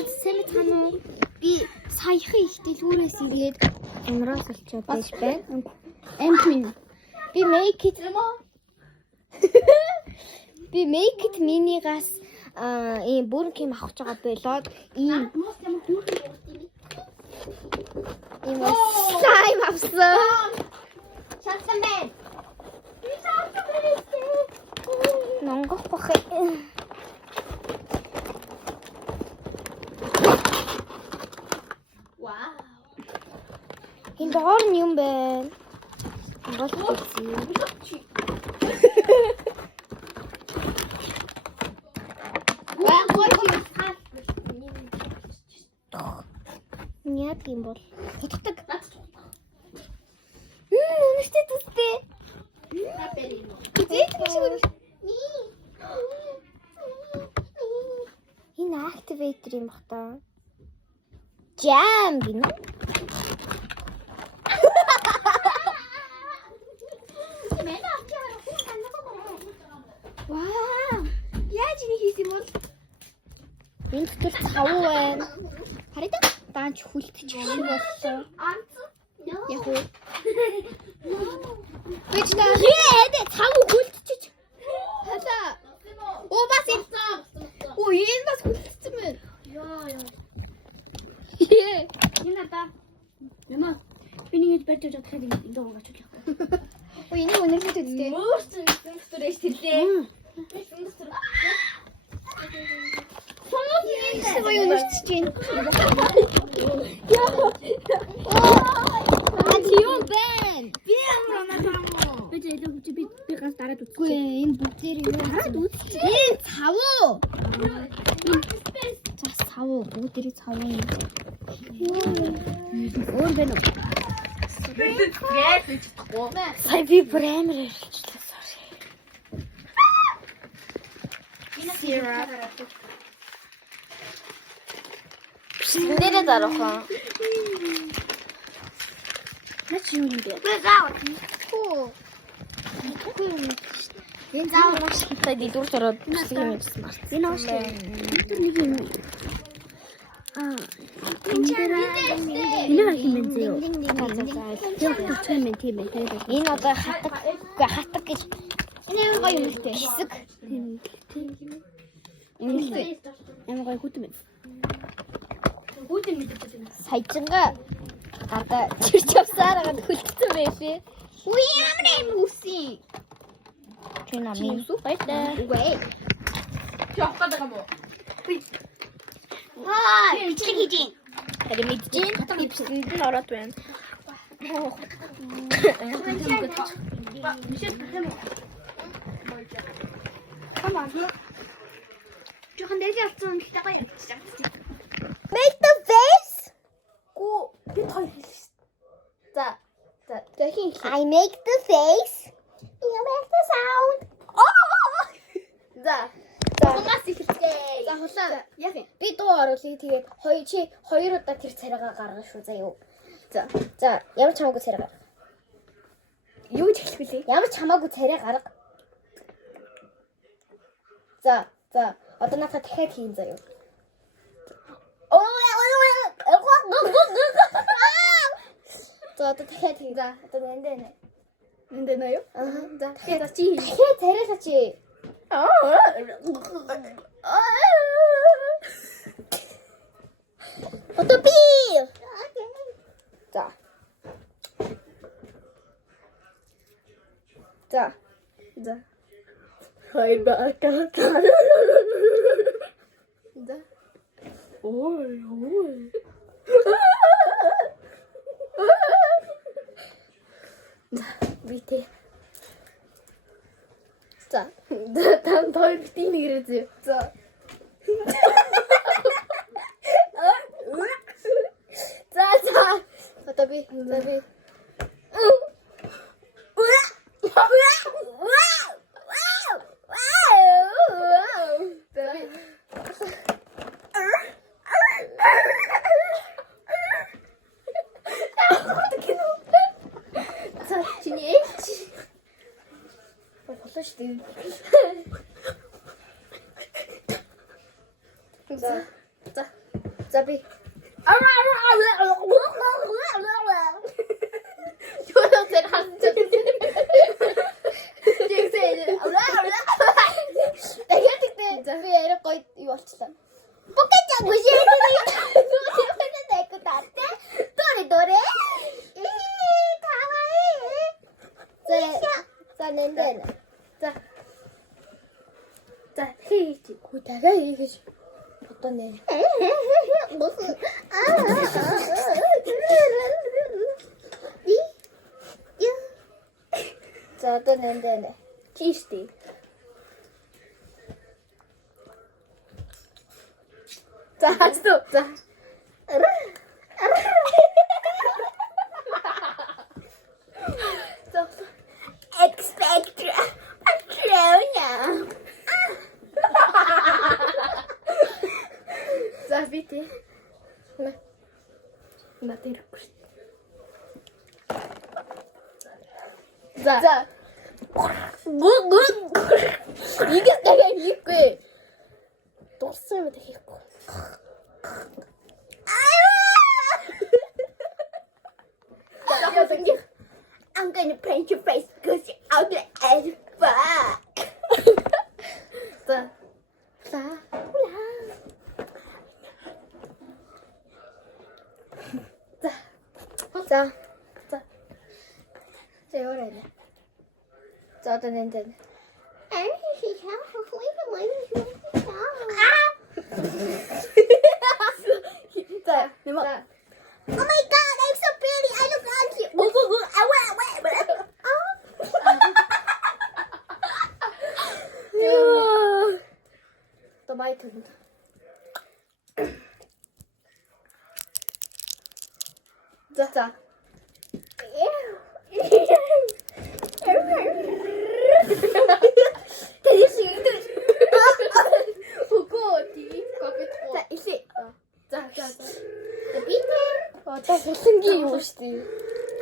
Сайн байна уу? Би саяхан их дэлгүүрээс ирээд юмраас олчоод байж байна. Амин. Би make it Би make it mini-гаас ийм бүрэн кем авах гэж байгаа болоод ийм слайм авсан. Шатсан байна. Нонгох бах. Вау. Энэ доор нь юм бэ? Бол үзье. Яа тийм бол тутдаг. Үнэтэй тустэй. Энэ activator юм бах та. Jam гинэ. Вау. Яаж ингэ хийсэн юм бол? Энэ дотор цав байна. Харагдав? Даанч хүлтчих шиг болсон. Яг уу. Бич наа. Яа, цав хүлтчих. Хасаа. Оо бас юм. Оо энэ бас хүлтчихсэн мэн. Яа. Энэ та. Яма. Би нэг барьж авч чадах юм энэ доо очиж явах. Оо энэ үнэхээр төдтэй. Өөрсдөө стрэс төлөө. Ой өнөрчж байна. Юм байна. Би ямар амараа. Би зэлэг хүч би гас дараад үзгүй. Энэ бүгдээр юу дараад үзчих. Энэ цав уу? За цав уу? Бүгдээрээ цав юм. Өөр байна уу? Сая би премьер хэлчихлээ. Sorry. Нэрээ дарахан. Нач юу юм бэ? Би заавал. Хөө. Энэ заавал маш ихтэй дидүр төрөд юм гэсэн байна. Энэ оош. Нэг юм. Энэ яг юм зөө. Энэ одоо хатаг гэж. Энэ ямар гоё юм ихтэй. Хэсэг. Энэ ямар гоё хүтэн байна. Хүтэн мэдээ. Саяжинга одоо чирч явсараад хүлцсэн байшээ. Үгүй ямар юм үсэн. Чи намын суу байта. Үгүй. Чи авах гэдэг юм уу? Аа, бичлэг хийж гин. Тэр мэдчихээн. Ипсэнд нь ороод байна. Жохон дэжи авсан гэхдээ гоё явчихсан. Make the face. Гү би той хэлсэн. За дахин хэл. I make the face. You make the sound. За. Хулаас ихэлцээ. За хулаа. Яг би дуу оруулъя. Тэгээд чи хоёр удаа тэр царайгаа гаргана шүү. За юу. За ямар ч хамаагүй царай гарга. Юу ч хэлэх үлээ. Ямар ч хамаагүй царай гарга. За одоо надад дахиад хийн заяа. За одоо дахиад хийн. За одоо эндэ. Эндэ нэ юу? За дахиад чи. Дахиад царайлаа чи. Одоо би. За. Хай бака. Да. Ой. Да, битээ. За. Там той битээ нэрээ. За. За. Одоо би. За. 자비. 조영생 한쪽. 내가 그때 그 애를 거의 이거 진짜. 포켓장 무시해. 내거 나한테 노래. 가와이. 자, 낸데. 자, 헤이지. 고다가 이거지. 어떤 애? 무슨? 자, 어떤 낸데. 치스티. 자, 스톱. 자. Expectra Patrona. 자, 밑에. 나 때리고 싶다. 자. 이게 내가 이겼고. 또 쓰면 되겠고. 자, 생겨. I'm gonna paint your face because you're ugly as fuck. 자. 자, 이거래. 자, 어떤 낸데. 자, 내 목. Oh my god, I'm so pretty. I look ugly. 또 많이 든다. 자.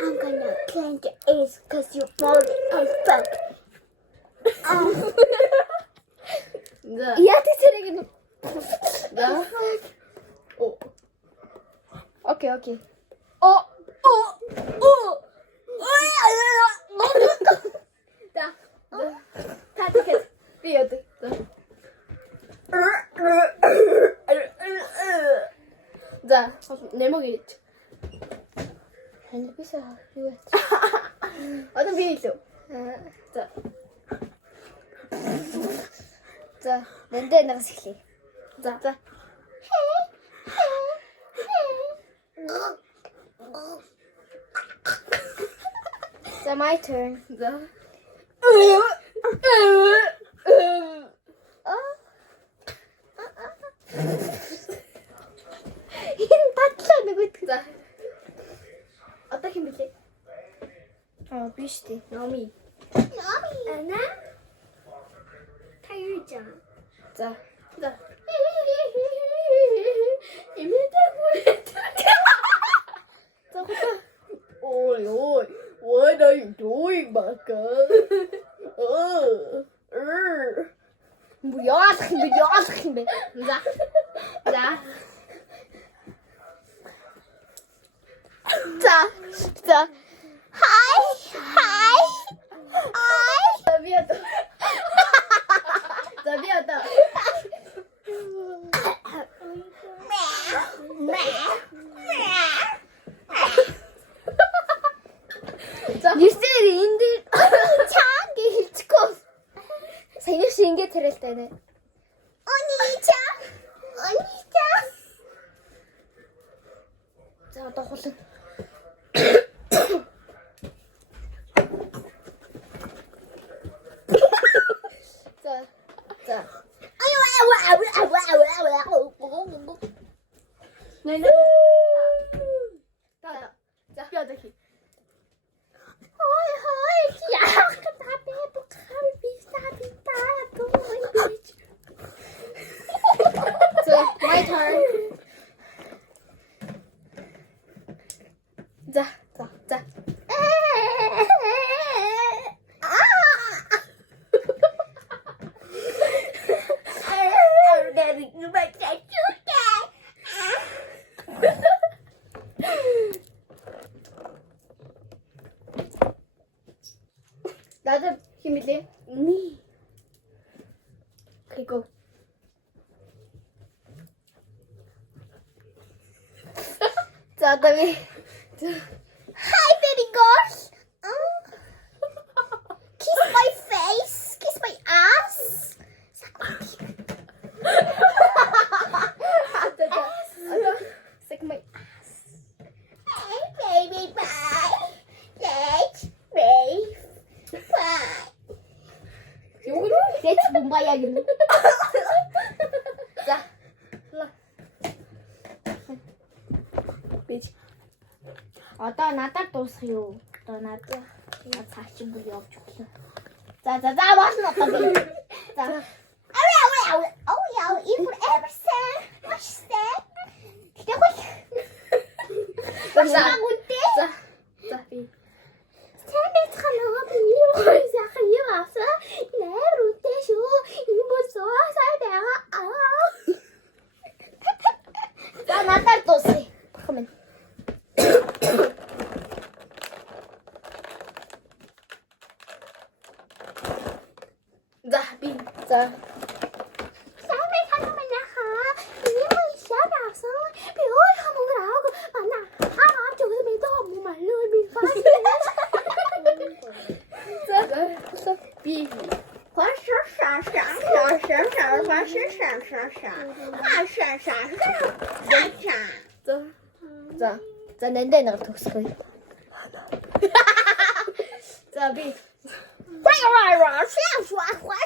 I'm gonna clench your ass because you're boring as fuck. 얘한테 쓰레기는. 오케이. 자, 비어드. 자, 내 목이 있죠. 아니, 비싸. 이거. 어떤 비어 있어? 자, 낸데 나가실게. 자. 자, my turn. 자. 이는 다치라는 거 자. 어떻게 믿지? 비슷해. 너미. 하나. 타율장. 자. 이미다 보냈다. 자, Oi, what are you doing, Baka? 뭐야? 자. 하이. 미안하다. 뉴스를 인들 차게 일치고 생일시 인게 들을 때는 언니자. 자, 너 얼른. 자. 자, 뼈다귀. So, my turn. 자. 나도 힘이지? 네. 그리고 자, 다음에 Hi, baby girls. Kiss my face. Kiss my ass. Suck my dick. Suck my ass. Hey, baby, bye. Let's rave. Bye. Let's bombaya긴. 자, 일로. 매직. 떠나다 또세요. 떠나다. 나 다시 물이 없죠. 자, 맛은 어떤데? 자, 아우, 이불 에버세. 맛있어. 기대고 있어. 맛있다고 있대? 자, 비. 세배 차나가 비로 시작하기 와서 내로 떼쇼 이불 쏘아서 내가 자, 나다 또세. 그러면. 자, 비. 자. 사회 하나만 나가. 이거 시작해서 비올 한번 나오고 만나. 아, 저기서 매도 뭐 말로 밀까? 자, 비. 花是傻傻傻傻傻，花是傻傻傻，花是傻傻傻傻。자, 낸데 나가 토스크. 자, 비. 花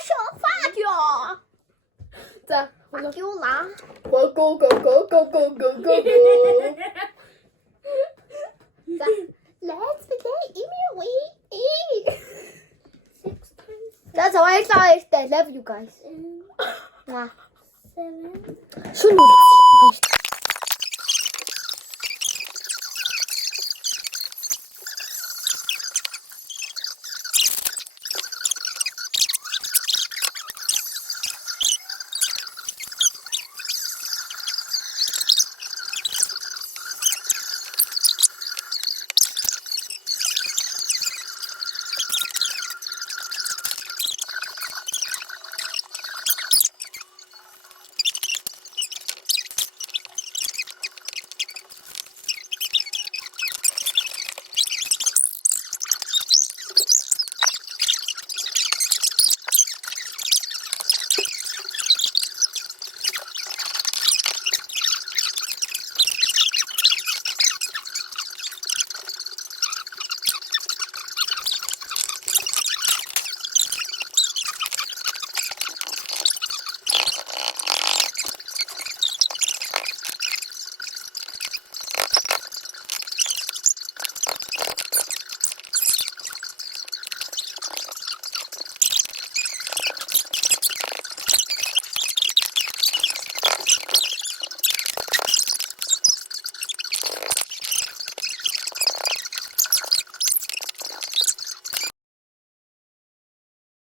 说发掉。 자,丢啦。go。 자, let's play immediately. 자, 저와 일사일 때 love you guys. 와. 7. 순우.